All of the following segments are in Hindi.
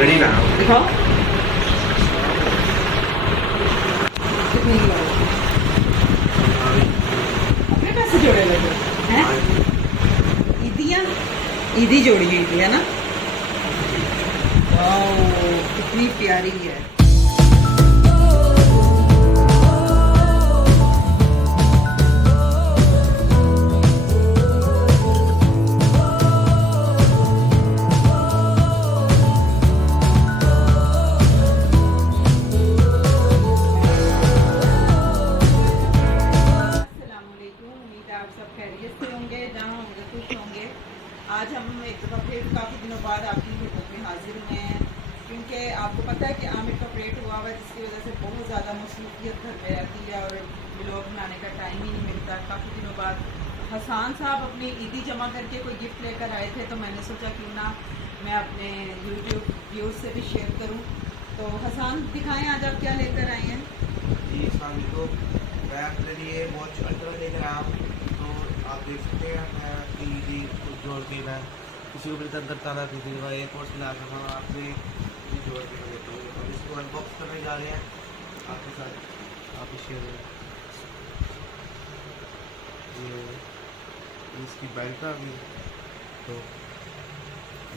घड़ी ना दिखाओ कितनी की है? अपने पैसे जोड़े लगे हैं ईदियाँ ईदी जोड़ी हुई थी है ना। वाओ कितनी प्यारी है। आज हम एक दफ़ा फिर काफ़ी दिनों बाद आपकी खिदमत में हाजिर हुए हैं, क्योंकि आपको पता है कि आमिर का ऑपरेट हुआ हुआ है, जिसकी वजह से बहुत ज़्यादा मसरूफियत घर में रहती है और व्लॉग बनाने का टाइम ही नहीं मिलता। काफ़ी दिनों बाद हसान साहब अपनी ईदी जमा करके कोई गिफ्ट लेकर आए थे, तो मैंने सोचा क्यों ना मैं अपने यूट्यूब व्यूज़ से भी शेयर करूँ। तो हसान दिखाएँ आज आप क्या लेकर आए हैं। जी को मैं अपने लिए वॉच अल्ट्रा लेकर आया हूँ। तो आप देख सकते हैं मैं ईदी जोड़ के मैं किसी को भी रिटर्न करता था, किसी को एक और ला रहा था, आपसे ये जोड़ के मैं देता हूँ। अब इसको अनबॉक्स करने जा रहे हैं आपके साथ, आप शेयर ये इसकी बेल्ट आ गई। तो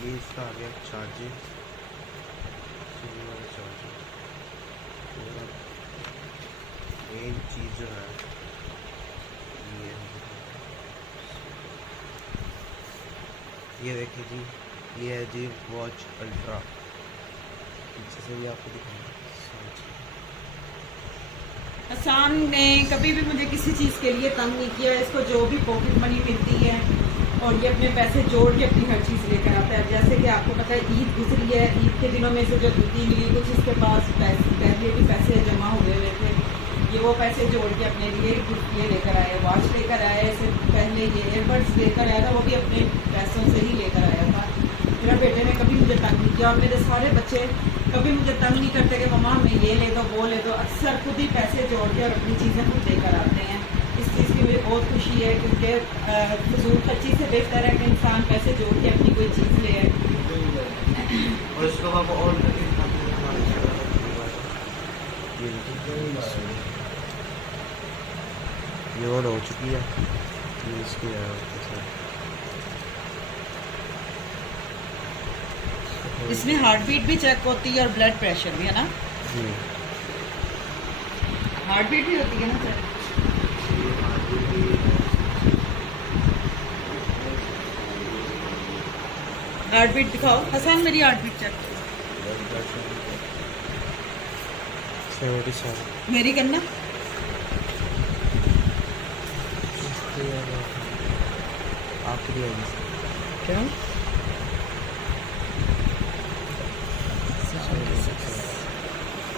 ये इसका आ गया चार्जिंग चार्जिंग। मेन चीज़ जो है ये देखिए जी, ये है जी वॉच अल्ट्रा। पीछे से भी आपको दिखाऊंगा। हसान ने कभी भी मुझे किसी चीज़ के लिए तंग नहीं किया। इसको जो भी पॉकेट मनी मिलती है और ये अपने पैसे जोड़ के अपनी हर चीज़ लेकर आता है। जैसे कि आपको पता है ईद गुजरी है, ईद के दिनों में से जो ईदी मिली, कुछ इसके पास पहले भी पैसे जमा हुए हुए थे, ये वो पैसे जोड़ के अपने लिए ये लेकर आए, वॉच लेकर आए। इससे पहले ये एयरबड्स लेकर आया था, वो भी अपने पैसों से ही लेकर आया था। मेरा बेटे ने कभी मुझे तंग नहीं किया और मेरे सारे बच्चे कभी मुझे तंग नहीं करते कि मम्मा हमें ये ले दो वो ले दो। अक्सर खुद ही पैसे जोड़ के और अपनी चीज़ें खुद लेकर आते हैं। इस चीज़ की मुझे बहुत खुशी है, क्योंकि फजूल खर्ची से बेहतर है कि इंसान पैसे जोड़ के अपनी कोई चीज़ ले आए। और इसको आप और ये ऑन हो चुकी है। ये इसकी इसमें हार्ट बीट भी चेक होती है और ब्लड प्रेशर भी है ना। हार्ट बीट भी होती है ना चेक। हार्ट बीट दिखाओ हसन, मेरी हार्ट बीट चेक। 77 मेरी करना। आपकी क्यों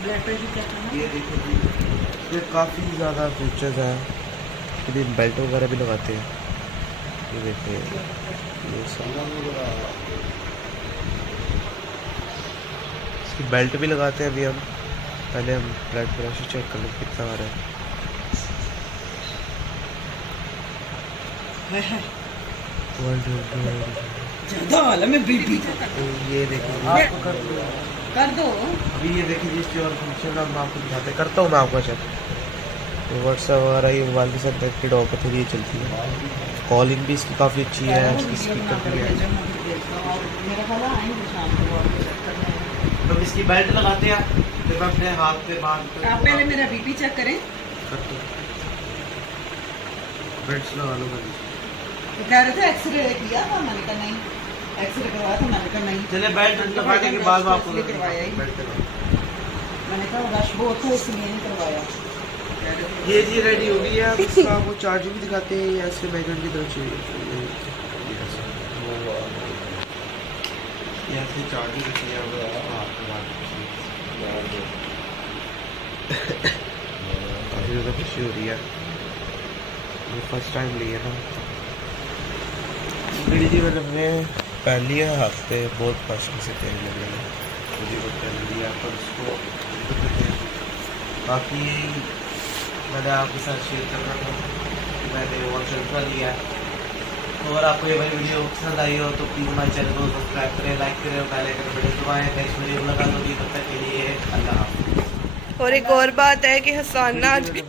ब्लड प्रेशर चेक करना। ये देखो जी, ये काफ़ी ज़्यादा फीचर्स हैं। फिर बेल्ट वगैरह भी लगाते हैं। ये देखिए ये इसकी बेल्ट भी लगाते हैं। अभी हम पहले हम ब्लड प्रेशर चेक कर लें कितना आ रहा है। ज़्यादा वाला मैं बीट बीट ये देखिए कर दो। अभी ये देखिए जिस और फंक्शन हम आपको दिखाते हैं, करता हूँ मैं आपका चेक। तो व्हाट्सएप वगैरह ये मोबाइल के साथ कनेक्टेड होकर थोड़ी ये चलती है। कॉलिंग भी इसकी काफ़ी अच्छी है, इसकी स्पीकर भी है। तो इसकी बेल्ट लगाते हैं, फिर मैं अपने हाथ पे बांध। आप पहले मेरा बीपी चेक करें। बेल्ट लगा लो। कह रहे थे एक्सरे किया था, मैंने कहा नहीं। एक्सरे करवाया था, मैंने कहा नहीं। चले बेल्ट लगाने के बाद आपको करवाया ही, मैंने कहा रश बहुत था इसलिए नहीं करवाया। ये जी रेडी हो गई है। अब इसका वो चार्ज भी दिखाते हैं, या इससे मैगनेट की तरफ चाहिए ऐसे चार्ज भी किया काफ़ी ज़्यादा खुशी हो रही है। ये फर्स्ट टाइम ली है ना घड़ी जी। मैंने पहन लिया है हफ्ते, बहुत मुश्किल से पहन लगे मुझे को पहन लिया। पर उसको बाकी मैंने आपके साथ शेयर करना था कि मैंने वॉच अल्ट्रा लिया है। तो अगर आपको ये वाली वीडियो पसंद आई हो तो प्लीज़ हमारे चैनल को सब्सक्राइब करें, लाइक करें और बेल आइकन बटन दबाएं। नेक्स्ट वीडियो में मुलाकात होगी, तब तक के लिए अल्लाह हाफ़िज़। और एक और बात है कि हसन ना आज भी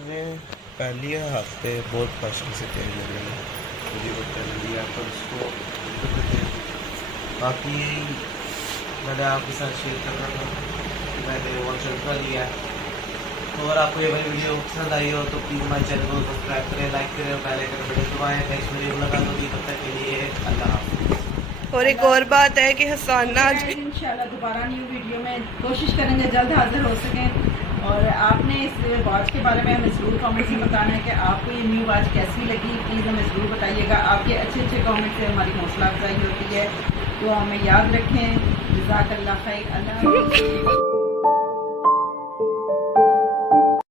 पहली हफ्ते बहुत पसंद से तेज लग रहे हैं वीडियो कर लिया तो उसको बाकी मैंने आपके साथ शेयर करना था कि मैंने वॉच कर लिया। तो अगर आपको ये वाली वीडियो पसंद आई हो तो प्लीज़ हमारे चैनल को सब्सक्राइब करें, लाइक करें और बेल आइकन बटन दबाएं। नेक्स्ट वीडियो में मुलाकात होगी, तब तक के लिए अल्लाह हाफ़िज़। और एक और बात है कि हसन ना आज भी इंशाल्लाह दोबारा न्यू वीडियो में कोशिश करेंगे जल्द हाजिर हो सकें। और आपने इस वॉच के बारे में हमें ज़रूर कमेंट्स में बताना है कि आपको ये न्यू वॉच कैसी लगी, प्लीज़ हमें ज़रूर बताइएगा। आपके अच्छे अच्छे कमेंट से हमारी हौसला अफजाई होती है। तो हमें याद रखें। जज़ाकल्लाह खैर। अल्लाह हाफ़िज़।